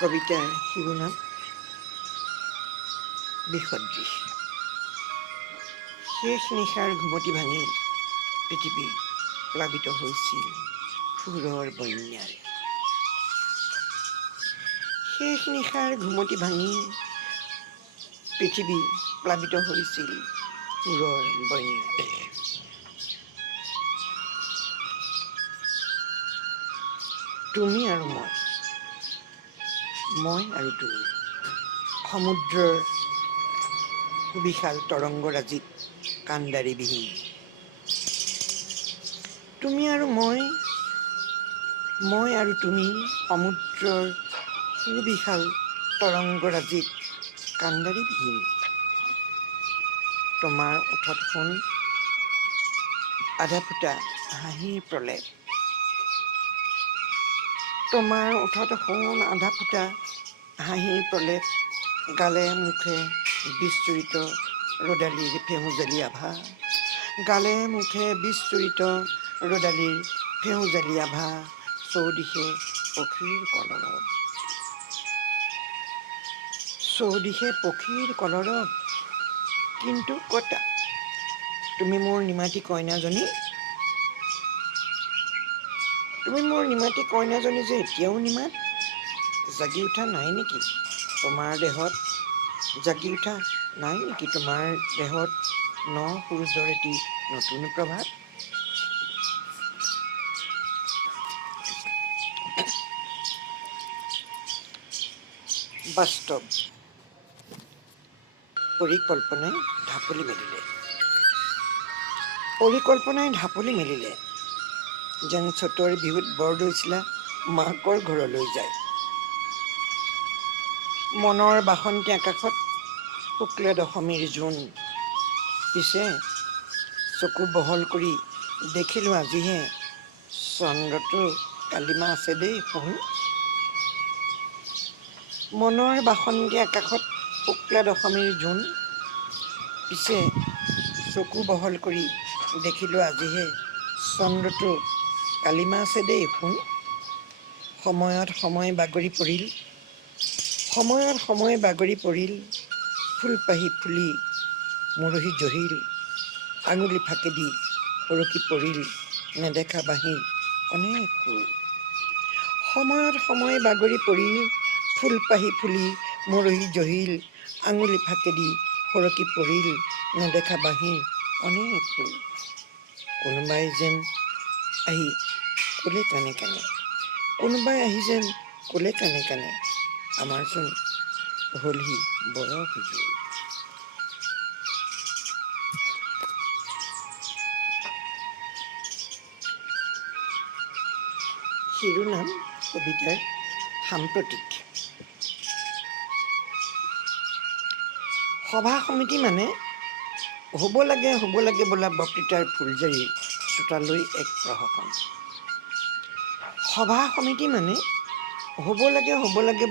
কবিতাৰ শিৰোনাম বিসদৃশ। শেষ নিশাৰ ঘুমটি ভাঙি পৃথিৱী প্লাবিত হৈছিল সুৰৰ বন্যাৰে। শেষ নিশাৰ ঘুমটি ভাঙি পৃথিৱী প্লাবিত হৈছিল সুৰৰ বন্যাৰে। তুমি আৰু মই আৰু তুমি, সমুদ্ৰৰ সুবিশাল তৰংগৰাজিত কাণ্ডাৰীবিহীন। তুমি আৰু মই আৰু তুমি, সমুদ্ৰৰ সুবিশাল তৰংগৰাজিত কাণ্ডাৰীবিহীন। তোমাৰ ওঠত সোণ আধা ফুটা হাঁহিৰ প্ৰলেপ, তোমাৰ ওঠত সোণ আধা ফুটা হাঁহিৰ প্ৰলেপ, গালে মুখে বিস্তৃত ৰদালিৰ ফেহুজালি আভা, গালে মুখে বিস্তৃত ৰদালিৰ ফেহুজালি আভা, চৌদিশে পক্ষীৰ কলৰৱ, চৌদিশে পক্ষীৰ কলৰৱ। কিন্তু কতা তুমি মোৰ নিমাতী কইনাজনী, তুমি মোৰ নিমাতী কইনাজনী যে এতিয়াও নিমাত জাগি উঠা নাই নেকি তোমাৰ দেহত, জাগি উঠা নাই নেকি তোমাৰ দেহত ন সূৰ্যৰ এটি নতুন প্ৰভাত। বাস্তৱ পৰিকল্পনাই ঢাপলি মেলিলে, পৰিকল্পনাই ঢাপলি মেলিলে, যেন চতৰ বিহুত বৰদৈচিলা মাকৰ ঘৰলৈ যায়। মনৰ বাসন্তী আকাশত শুক্লা দশমীৰ জোন, পিছে চকু বহল কৰি দেখিলো আজিহে চন্দ্ৰটো কালিমা আছে দেই শুন। মনৰ বাসন্তী আকাশত শুক্লা দশমীৰ জোন, পিছে চকু বহল কৰি দেখিলো আজিহে চন্দ্ৰটো কালিমা আছে দেই শুন। সময়ত সময় বাগৰি পৰিল, সময়ত সময় বাগৰি পৰিল, ফুলপাহি ফুলি মৰহি জহিল, আঙুলি ফাকেদি সৰকি পৰিল নেদেখা বাঁহীৰ অনেক সুৰ। সময়ত সময় বাগৰি পৰিল, ফুলপাহি ফুলি মৰহি জহিল, আঙুলি ফাকেদি সৰকি পৰিল নেদেখা বাঁহীৰ অনেক সুৰ। কোনোবাই যেন আহি ক'লে কানে কানে, কোনোবাই আহি যেন ক'লে কানে কানে, আমাৰচোন হ'লহি বৰ সুযোগ। শিৰোনাম কবিতাৰ সাম্প্ৰতিক। সভা সমিতি মানে হ'ব লাগে বোলা বক্তৃতাৰ ফুলজাৰিৰ চোতালৈ এক প্ৰহসন। সভা সমিতি মানে হ'ব লাগে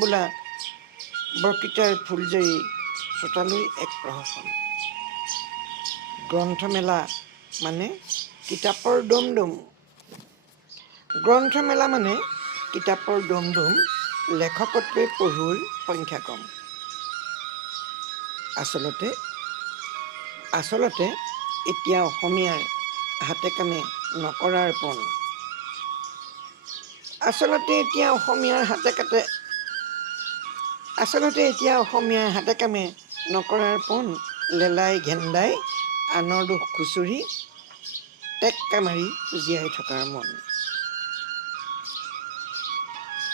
বোলা বক্তৃতাৰ ফুলজাৰিৰ চোতালৈ এক প্ৰহসন। গ্ৰন্থমেলা মানে কিতাপৰ দম দম, গ্ৰন্থমেলা মানে কিতাপৰ দম দম, লেখকতকৈ পঢ়ুৱৈৰ সংখ্যা কম। আচলতে এতিয়া অসমীয়াৰ হাতে কামে নকৰাৰ পণ, আচলতে এতিয়া অসমীয়াৰ হাতে কামে নকৰাৰ পণ, লেলাই ঘেন্দাই আনৰ দুখ খুচৰি টেক্কা মাৰি জীয়াই থকাৰ মন।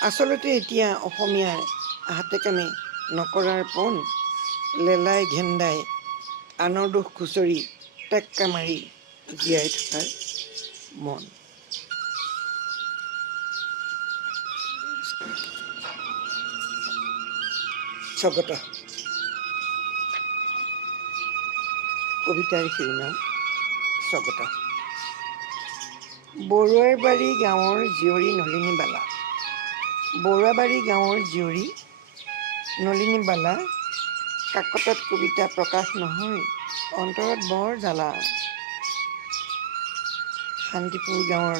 আচলতে এতিয়া অসমীয়াৰ হাতে কামে নকৰাৰ পণ, লেলাই ঘেন্দাই আনৰ দুখ খুচৰি টেক্কা মাৰি জীয়াই থকাৰ মন। স্বাগত। কবিতাৰ শিৰোনাম স্বাগত। বৰুৱাবাৰী গাঁৱৰ জীয়ৰী নলিনীবালা, বৰুৱাবাৰী গাঁৱৰ জীয়ৰী নলিনীবালা, কাকতত কবিতা প্ৰকাশ নহয় অন্তৰত বৰ জ্বালা। শান্তিপুৰ গাঁৱৰ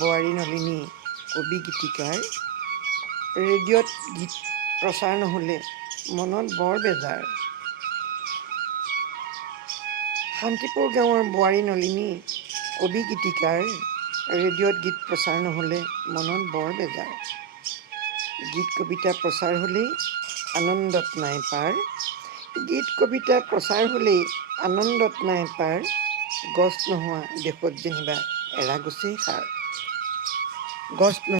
বোৱাৰী নলিনী কবি গীতিকাৰ, ৰেডিঅ'ত গীত প্ৰচাৰ নহ'লে মনত বৰ বেজাৰ। শান্তিপুৰ গাঁৱৰ বোৱাৰী নলিনী কবি গীতিকাৰ, ৰেডিঅ'ত গীত প্ৰচাৰ নহ'লে মনত বৰ বেজাৰ। গীত কবিতা প্ৰচাৰ হ'লেই আনন্দত নাই পাৰ। গীত কবিতা প্ৰচাৰ হ'লেই আনন্দত নাই পাৰ। গছ নোহোৱা দেশত যেনিবা এৰা গছেই সাৰ। গছ